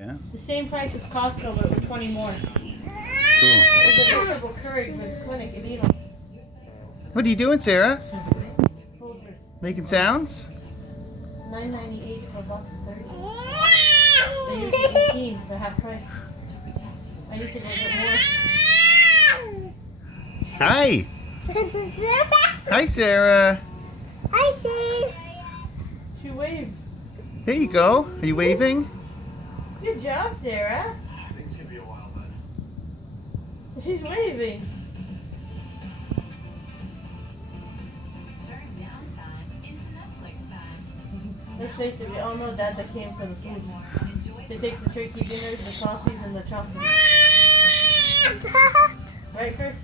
Yeah. The same price as Costco, but with 20 more. Cool. It's a vegetable curry for the clinic in Needle. What are you doing, Sarah? Folgers. Making sounds? $9.98 for a box of 30. They usually 18 for half price. I need to go get more. Hi. Hi, Sarah. Hi, Sarah. She waved. Here you go. Are you waving? Good job, Sarah. I think it's gonna be a while, bud. She's waving. Turn downtime into Netflix time. Let's face it, we all know Dad that came for the food. Enjoy They take the turkey dinners, the coffees, and the chocolates. Right, Chris?